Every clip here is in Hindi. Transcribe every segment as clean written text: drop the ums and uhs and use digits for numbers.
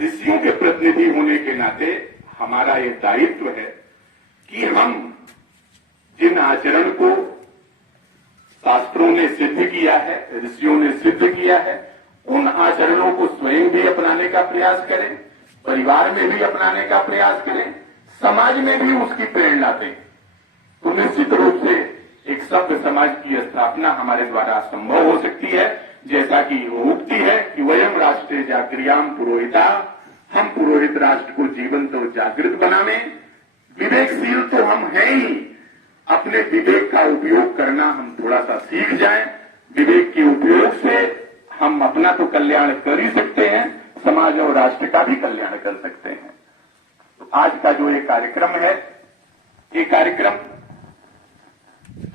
ऋषियों के प्रतिनिधि होने के नाते हमारा ये दायित्व है कि हम जिन आचरण को शास्त्रों ने सिद्ध किया है, ऋषियों ने सिद्ध किया है, उन आचरणों को स्वयं भी अपनाने का प्रयास करें, परिवार में भी अपनाने का प्रयास करें, समाज में भी उसकी प्रेरणा दें। तो निश्चित रूप से एक सभ्य समाज की स्थापना हमारे द्वारा संभव हो सकती है। जैसा कि वो उक्ति है कि वयम राष्ट्रे जागृयाम पुरोहिता, हम पुरोहित राष्ट्र को जीवंत और जागृत बनावे। विवेकशील तो हम हैं ही, अपने विवेक का उपयोग करना हम थोड़ा सा सीख जाएं। विवेक के उपयोग से हम अपना तो कल्याण कर ही सकते हैं, समाज और राष्ट्र का भी कल्याण कर सकते हैं। तो आज का जो ये कार्यक्रम है, ये कार्यक्रम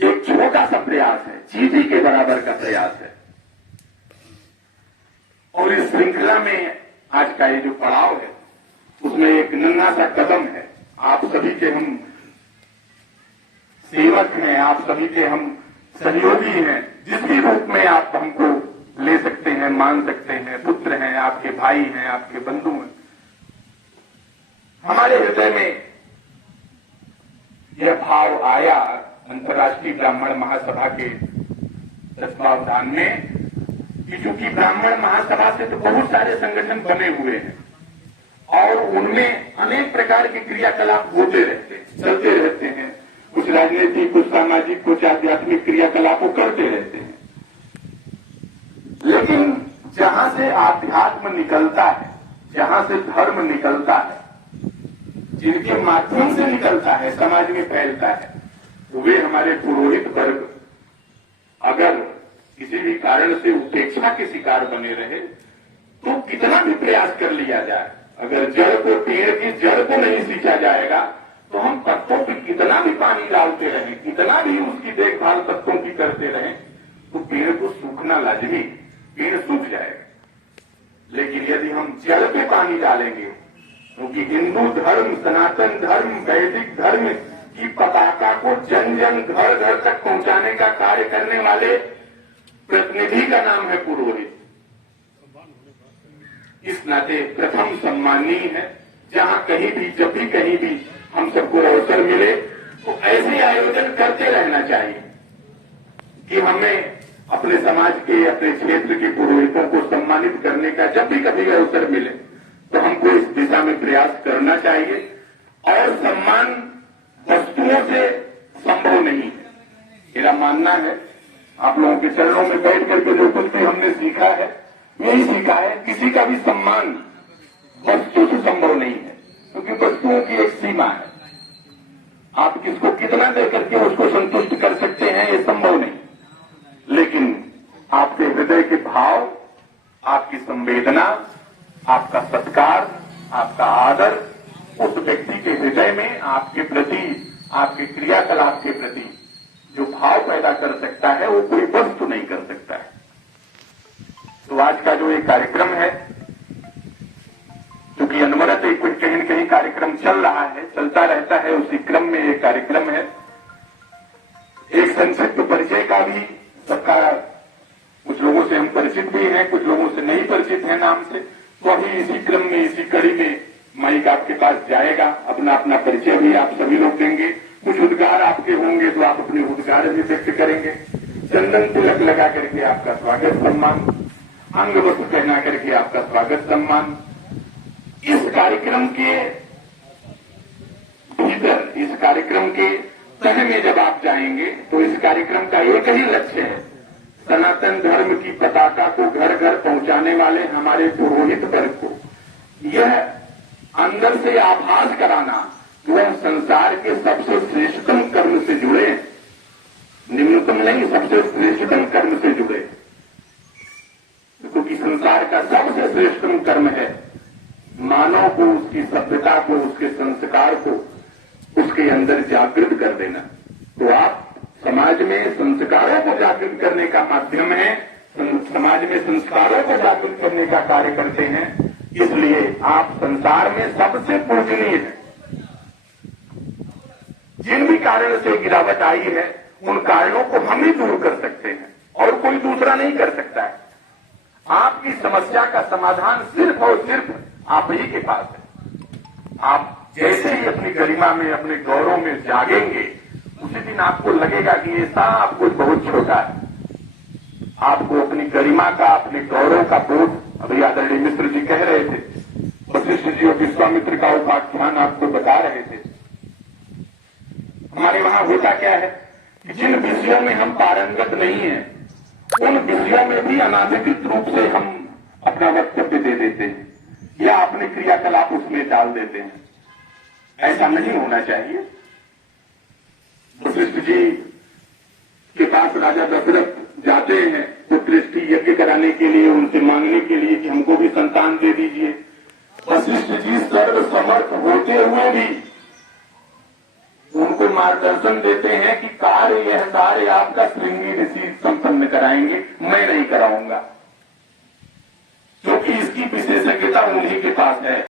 एक छोटा सा प्रयास है, चींटी के बराबर का प्रयास है। और इस श्रृंखला में आज का ये जो पड़ाव है, उसमें एक नन्हा सा कदम है। आप सभी के हम सेवक हैं, आप सभी के हम सहयोगी हैं। जिस भी रूप में आप हमको ले सकते हैं, मान सकते हैं, पुत्र हैं, आपके भाई हैं, आपके बंधु हैं। हमारे हृदय में यह भाव आया अंतर्राष्ट्रीय ब्राह्मण महासभा के तत्वावधान में कि चूंकि ब्राह्मण महासभा से तो बहुत सारे संगठन बने हुए हैं और उनमें अनेक प्रकार के क्रियाकलाप होते रहते हैं, चलते रहते हैं। कुछ राजनीतिक, कुछ सामाजिक, कुछ आध्यात्मिक क्रियाकलापों करते रहते हैं। लेकिन जहां से आध्यात्म निकलता है, जहां से धर्म निकलता है, जिनके माध्यम से निकलता है, समाज में फैलता है, वे हमारे पुरोहित वर्ग अगर किसी भी कारण से उपेक्षा के शिकार बने रहे तो कितना भी प्रयास कर लिया जाए, अगर जड़ को, पेड़ की जड़ को नहीं सींचा जाएगा तो हम पत्तों पे कितना भी पानी डालते रहें, कितना भी उसकी देखभाल पत्तों की करते रहें, तो पेड़ को सूखना लाजमी, पेड़ सूख जाएगा। लेकिन यदि हम जड़ पे पानी डालेंगे, क्योंकि हिंदू धर्म, सनातन धर्म, वैदिक धर्म की पताका को जन जन, घर घर तक पहुंचाने का कार्य करने वाले प्रतिनिधि का नाम है पुरोहित। इस नाते प्रथम सम्मानीय है। जहां कहीं भी, जब भी कहीं भी हम सबको अवसर मिले तो ऐसे आयोजन करते रहना चाहिए कि हमें अपने समाज के, अपने क्षेत्र के पुरोहितों को सम्मानित करने का जब भी कभी अवसर मिले तो हमको इस दिशा में प्रयास करना चाहिए। और सम्मान वस्तुओं से संभव नहीं है। मेरा मानना है, आप लोगों के चरणों में बैठ करके जो कुछ भी हमने सीखा है, यही सीखा है, किसी का भी सम्मान वस्तु से संभव नहीं है, क्योंकि वस्तुओं की एक सीमा है। आप किसको कितना दे करके उसको संतुष्ट कर सकते हैं, ये संभव नहीं। लेकिन आपके हृदय के भाव, आपकी संवेदना, आपका सत्कार, आपका आदर उस व्यक्ति के हृदय में आपके प्रति, आपके क्रियाकलाप के प्रति जो भाव पैदा कर सकता है, वो कोई वस्तु नहीं कर सकता है। तो आज का जो ये कार्यक्रम है, क्योंकि अनवरत एक कहीं न कहीं कार्यक्रम चल रहा है, चलता रहता है, उसी क्रम में ये कार्यक्रम है। एक संक्षिप्त परिचय का भी सबका, कुछ लोगों से हम परिचित भी हैं, कुछ लोगों से नहीं परिचित हैं नाम से। तो अभी इसी क्रम में, इसी कड़ी में माइक आपके पास जाएगा, अपना अपना परिचय भी आप सभी लोग देंगे। कुछ उद्गार आपके होंगे तो आप अपने उद्गार भी व्यक्त करेंगे। चंदन तिलक लगा करके आपका स्वागत सम्मान, अंग वस्त्र पहना करके आपका स्वागत सम्मान। इस कार्यक्रम के भीतर, इस कार्यक्रम के तह में जब आप जाएंगे तो इस कार्यक्रम का एक ही लक्ष्य है, सनातन धर्म की पताका को घर घर पहुंचाने वाले हमारे पुरोहित वर्ग को यह अंदर से आभास कराना कि वह संसार के सबसे श्रेष्ठतम कर्म से जुड़े, निम्नतम नहीं, सबसे श्रेष्ठतम कर्म से जुड़े। क्योंकि संसार का सबसे श्रेष्ठतम कर्म है मानव को, उसकी सभ्यता को, उसके संस्कार को उसके अंदर जागृत कर देना। तो आप समाज में संस्कारों को जागृत करने का माध्यम है, समाज में संस्कारों को जागृत करने का कार्य करते हैं। इसलिए आप संसार में सबसे पूजनीय हैं। जिन भी कारण से गिरावट आई है, उन कारणों को हम ही दूर कर सकते हैं और कोई दूसरा नहीं कर सकता है। आपकी समस्या का समाधान सिर्फ और सिर्फ आप ही के पास है। आप जैसे ही अपनी गरिमा में, अपने गौरव में जागेंगे, उसी दिन आपको लगेगा कि ये सब कुछ बहुत छोटा है। आपको अपनी गरिमा का, अपने गौरव का बोध, अभी आदरणीय मिश्र जी कह रहे थे, वशिष्ठ जी और विश्वामित्र का उपाख्यान आपको बता रहे थे। हमारे वहां होता क्या है कि जिन विषयों में हम पारंगत नहीं है, उन विषयों में भी अनाधिकृत रूप से हम अपना वक्तव्य दे देते हैं या अपने क्रियाकलाप उसमें डाल देते हैं। ऐसा नहीं होना चाहिए। वशिष्ठ जी के पास राजा दशरथ जाते हैं पुत्रष्टि यज्ञ कराने के लिए, उनसे मांगने के लिए कि हमको भी संतान दे दीजिए। वशिष्ठ जी सर्व समर्थ होते हुए भी उनको मार्गदर्शन देते हैं कि यह कार्य आपका श्रृंगी ऋषि संपन्न कराएंगे, मैं नहीं कराऊंगा, क्योंकि इसकी विशेषज्ञता उन्हीं के पास है।